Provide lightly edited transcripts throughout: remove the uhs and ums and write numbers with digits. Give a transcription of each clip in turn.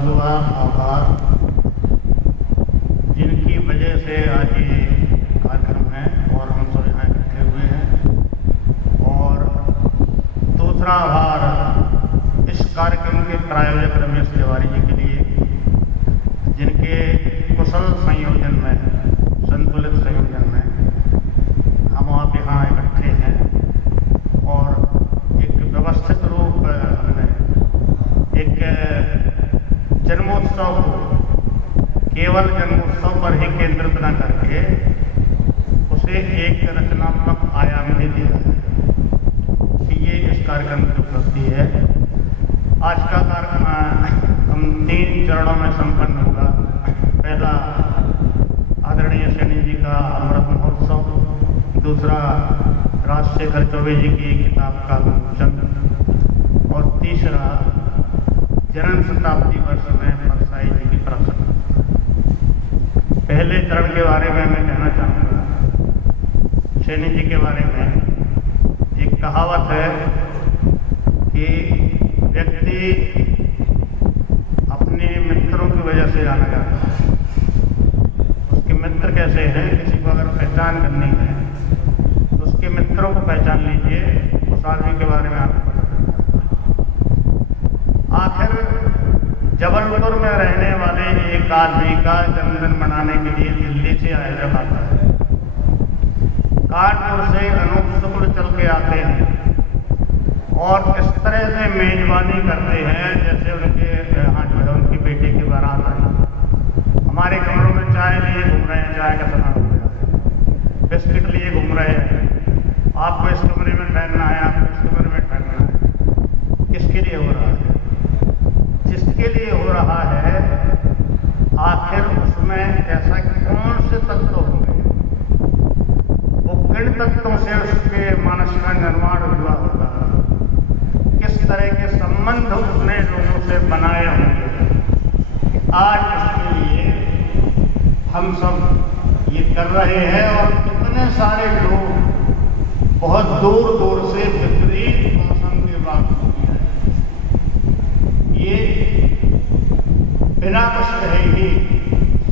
लाजवाब आभार जिनकी वजह से आज ये कार्यक्रम है और हम सब यहाँ इकट्ठे हुए हैं। और दूसरा आभार इस कार्यक्रम के प्रायोजक रमेश तिवारी जी के लिए, जिनके कुशल संयोजन में, संतुलित संयोजन में हम आप यहाँ इकट्ठे हैं और एक व्यवस्थित रूप हमने एक जन्मोत्सव को केवल जन्मोत्सव पर ही केंद्रित न करके उसे एक रचनात्मक आयाम भी दिया है कि ये इस कार्यक्रम की उपलब्धि है। आज का कार्यक्रम हम 3 चरणों में संपन्न होगा। पहला आदरणीय सैनी जी का अमृत महोत्सव, दूसरा राजशेखर चौबे जी की किताब का विमोचन और तीसरा जन्म शताब्दी वर्ष में परसाई जी की प्रसन्न। पहले चरण के बारे में मैं कहना चाहूँगा, सैनी जी के बारे में एक कहावत है कि व्यक्ति अपने मित्रों की वजह से जाना जाता है। उसके मित्र कैसे हैं, किसी को अगर पहचान करनी है तो उसके मित्रों को पहचान लीजिए, उस आदमी के बारे में आपको पता चलता है। आखिर जबलपुर में रहने वाले एक आदमी का जन्मदिन मनाने के लिए दिल्ली से हैदराबाद आता है, कानपुर से अनूप शुक्ल चल के आते हैं और इस तरह से मेजबानी करते हैं जैसे उनके यहाँ जो है उनकी बेटी की बारात आई। हमारे कमरों में चाय लिए घूम रहे हैं, चाय का सामान हो गया, बिस्किट लिए घूम रहे हैं, आपको इस कमरे में ठहरना है, आपको इस कमरे में ठहरना है। किसके लिए हो रहा है? जिसके लिए हो रहा है, आखिर उसमें ऐसा कौन से तत्व होंगे, वो किन तत्वों से उसके मानस का निर्माण हुआ होगा, किस तरह के संबंध उसने लोगों से बनाए होंगे। आज उसके लिए हम सब ये कर रहे हैं और कितने सारे लोग बहुत दूर दूर से विपरीत मौसम के बाद ये बिना कुछ कहे ही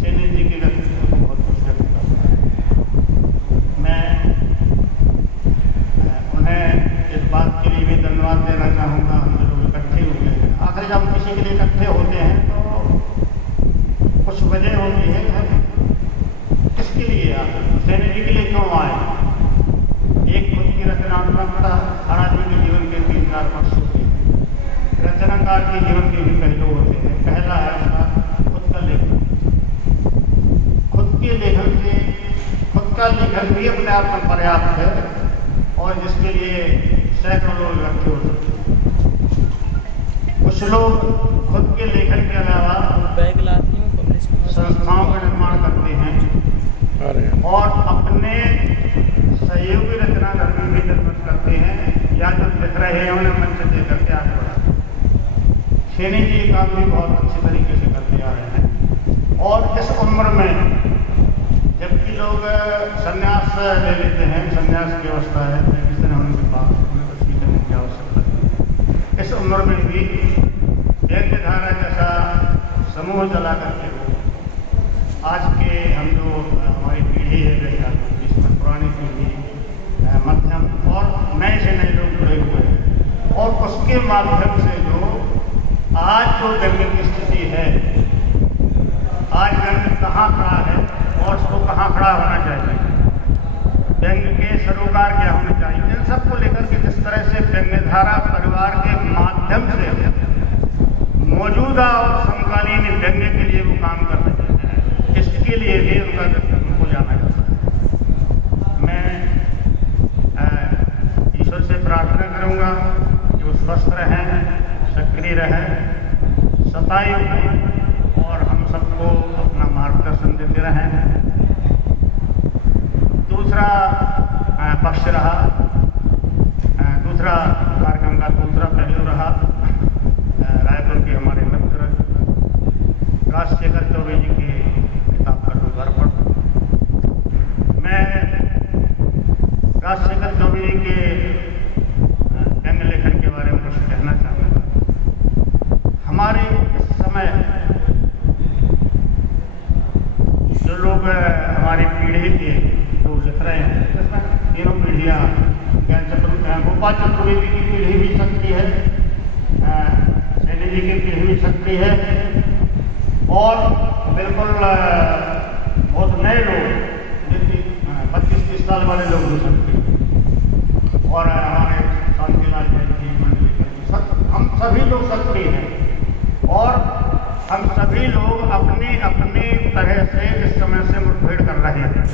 सैनी जी के व्यक्तित्व को बहुत कुछ व्यक्त करता है। मैं उन्हें इस बात के लिए भी धन्यवाद देना चाहूँगा। हम जो लोग इकट्ठे हुए हैं, आखिर जब किसी के लिए इकट्ठे होते हैं तो कुछ वजह होती है, किसके लिए आते, सैनी जी के लिए क्यों आए। एक खुद की रचनात्मकता, हर आदमी के जीवन के 3-4 पक्ष होते हैं। रचनाकार के जीवन के भी पहलू होते हैं। पहला है उसका खुद का लेखन। खुद के लेखन से, खुद का लेखन भी अपने आप में पर्याप्त है और जिसके लिए सैकड़ों लोग इकट्ठे होते हैं। कुछ लोग खुद के लेखन के अलावा संस्थाओं का निर्माण करते हैं और अपने सहयोगी रचनाधर्मी भी निर्मित करते हैं या जो लिख रहे हैं उन्हें मंच दे करके आगे बढ़ाते हैं। सैनी जी काम भी बहुत अच्छे तरीके से करते आ रहे हैं और इस उम्र में जबकि लोग संन्यास ले लेते हैं, संन्यास की अवस्था है, जिस दिन उनके पास उन्हें कुछ भी करने की आवश्यकता है, इस उम्र में भी व्यक्तिधारा जैसा समूह चला करके आज के हम जो हमारी पीढ़ी है, जिसमें पुरानी पीढ़ी, मध्यम और नए से नए लोग जुड़े हुए हैं और उसके माध्यम से जो आज जो व्यंग्य की स्थिति है, आज व्यंग्य कहाँ खड़ा है और उसको कहाँ खड़ा होना चाहिए, व्यंग्य के सरोकार क्या होने चाहिए, इन सबको लेकर के जिस तरह से व्यंग्यधारा परिवार के माध्यम से मौजूदा और समकालीन व्यंग्य के लिए वो काम कर रहे हैं, इसके लिए भी उनका व्यक्तित्व को जाना जाता है। मैं ईश्वर से प्रार्थना करूंगा कि वो स्वस्थ रहें, सक्रिय रहें, सतायु और हम सबको अपना मार्गदर्शन देते रहें। दूसरा पक्ष रहा, दूसरा कार्यक्रम का दूसरा पहलू रहा रायपुर के हमारे मित्र राजशेखर चौबे जी की किताब का लोकार्पण। मैं राजशेखर चौबे जी के व्यंग्य लेखन के बारे में कुछ कहना चाहूँगा। हमारे समय बिल्कुल बहुत नए लोग, जिनकी 25-30 साल वाले लोग भी सक्रिय, और हमारे शांतिलाल जी मंडली, हम सभी लोग सक्रिय हैं और हम सभी लोग अपनी अपनी तरह से इस समय से मुठभेड़ कर रहे हैं।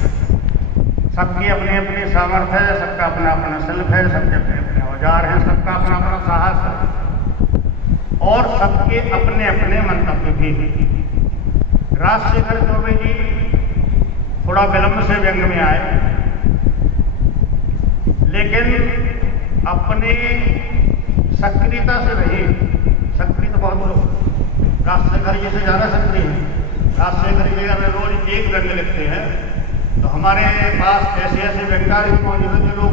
सबकी अपनी अपनी सामर्थ्य है, सबका अपना अपना सेल्फ है, सबके अपने अपने औजार हैं, सबका अपना अपना साहस है और सबके अपने अपने मंतव्य भी हैं। राजशेखर चौबे जी थोड़ा विलंब से व्यंग में आए, लेकिन अपनी सक्रियता से रही। सक्रिय तो बहुत लोग राजशेखर जी से ज़्यादा सक्रिय हैं। राजशेखर जी अगर रोज एक व्यंग लिखते हैं तो हमारे पास ऐसे ऐसे व्यंगकार भी मौजूद हैं जो लोग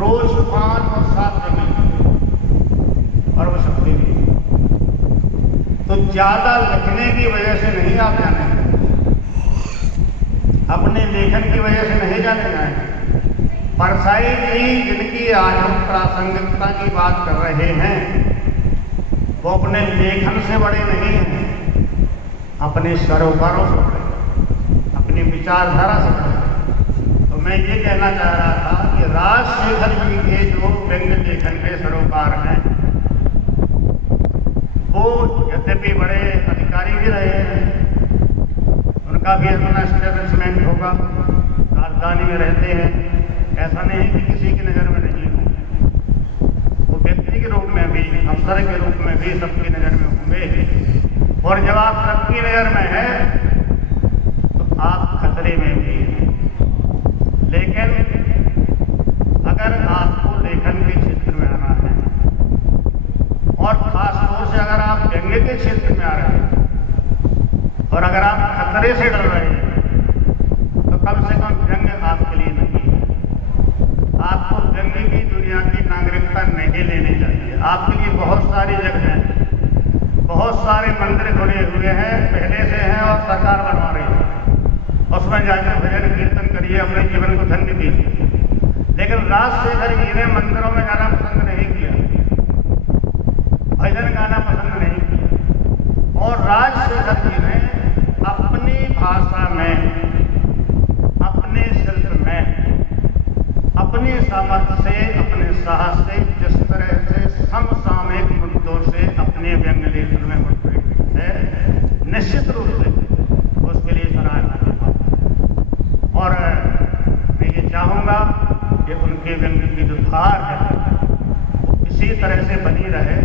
रोज 5 और 7 व्यंग लिखते हैं और वो सक्रिय नहीं। तो ज़्यादा लिखने की वजह से नहीं आप जाने, अपने लेखन की वजह से नहीं जाने जाएंगे। परसाई जी जिनकी आज हम प्रासंगिकता की बात कर रहे हैं, वो अपने लेखन से बड़े नहीं हैं, अपने सरोकारों से बड़े, अपनी विचारधारा से बड़े। तो मैं ये कहना चाह रहा था कि राजशेखर जी के जो व्यंग्य लेखन के सरोकार हैं, वो यद्यपि बड़े अधिकारी भी रहे हैं, उनका भी अपना एस्टेब्लिशमेंट होगा, राजधानी में रहते हैं, ऐसा नहीं कि किसी की नज़र में नहीं होंगे। वो व्यक्ति के रूप में भी, अफसर के रूप में भी सबकी नज़र में होंगे। और जब आप सबकी नज़र में हैं तो आप खतरे में भी हैं। लेकिन अगर आपको लेखन के क्षेत्र में आना है और खासतौर से अगर आप व्यंग्य के क्षेत्र में आ रहे हैं और अगर आप खतरे से डर रहे हैं, तो कम से कम व्यंग्य आपके लिए नहीं है। आपको व्यंग्य की दुनिया की नागरिकता नहीं लेनी चाहिए। आपके लिए बहुत सारी जगह हैं, बहुत सारे मंदिर खुले हुए हैं, पहले से हैं और सरकार बनवा रही है, उसमें जाकर भजन कीर्तन करिए, अपने जीवन को धन्य कीजिए। लेकिन राजशेखर जी ने मंदिरों में जाना पसंद नहीं किया, भजन गाना पसंद नहीं किया, और राजशेखर जी ने अपनी भाषा में, अपने शिल्प में, अपने सामर्थ्य से, अपने साहस से, जिस तरह से समसामयिक मुद्दों से अपने व्यंग्य लेखन में मुठभेड़ है, निश्चित रूप से उसके लिए सराहना की बात। और मैं ये चाहूँगा कि उनके व्यंग्य की जो धार है वो इसी तरह से बनी रहे।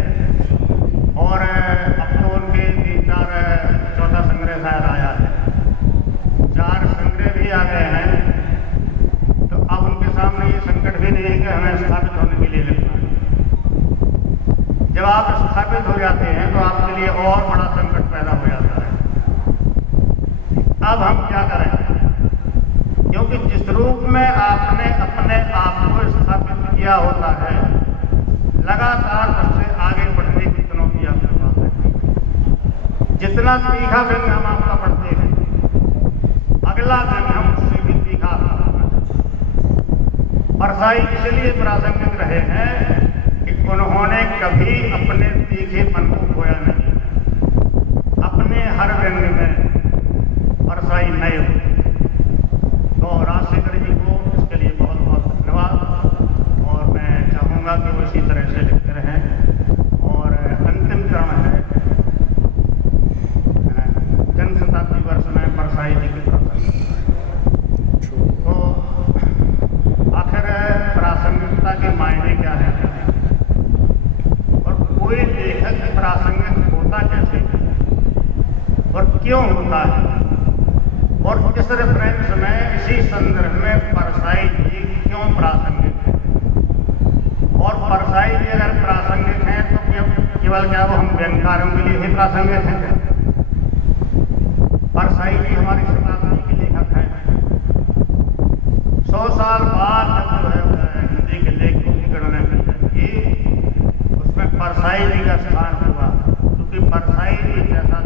और अब तो उनके 3-4 चौथा संग्रह शायद आया है, 4 संग्रह भी आ गए हैं, तो अब उनके सामने ये संकट भी नहीं है कि हमें स्थापित होने के लिए लिखना है। जब आप स्थापित हो जाते हैं तो आपके लिए और बड़ा संकट पैदा हो जाता है। अब हम क्या करें, क्योंकि जिस रूप में आपने अपने आप को स्थापित किया होता है, लगातार उससे आगे बढ़ने की चुनौती आपके पास है। जितना तीखा व्यंग्य हम आपका पढ़ते हैं, अगला व्यंग्य हम उससे भी तीखा करना चाहते हैं। परसाई इसलिए प्रासंगिक रहे हैं कि उन्होंने कभी अपने तीखेपन को खोया नहीं। अपने हर व्यंग्य में परसाई नए हो। तो राजशेखर जी को इसके लिए बहुत बहुत धन्यवाद, और मैं चाहूँगा कि वो इसी तरह से लिखते रहें। और अंतिम चरण है जनशताब्दी वर्ष में परसाई जी की प्रासंगिकता। तो आखिर प्रासंगिकता के मायने क्या है और कोई लेखक प्रासंगिक होता कैसे और क्यों होता है, और इस रेफरेंस में, इसी संदर्भ में परसाई जी क्यों प्रासंगिक है, और परसाई जी अगर प्रासंगिक हैं तो केवल क्या वो हम व्यंग्यकारों के लिए ही प्रासंगिक हैं क्या? परसाई जी हमारी शताब्दी के लेखक हैं। 100 साल बाद जब जो है हिंदी के लेखकों की गणना की जाएगी, उसमें परसाई जी का स्थान हुआ, क्योंकि परसाई जी जैसा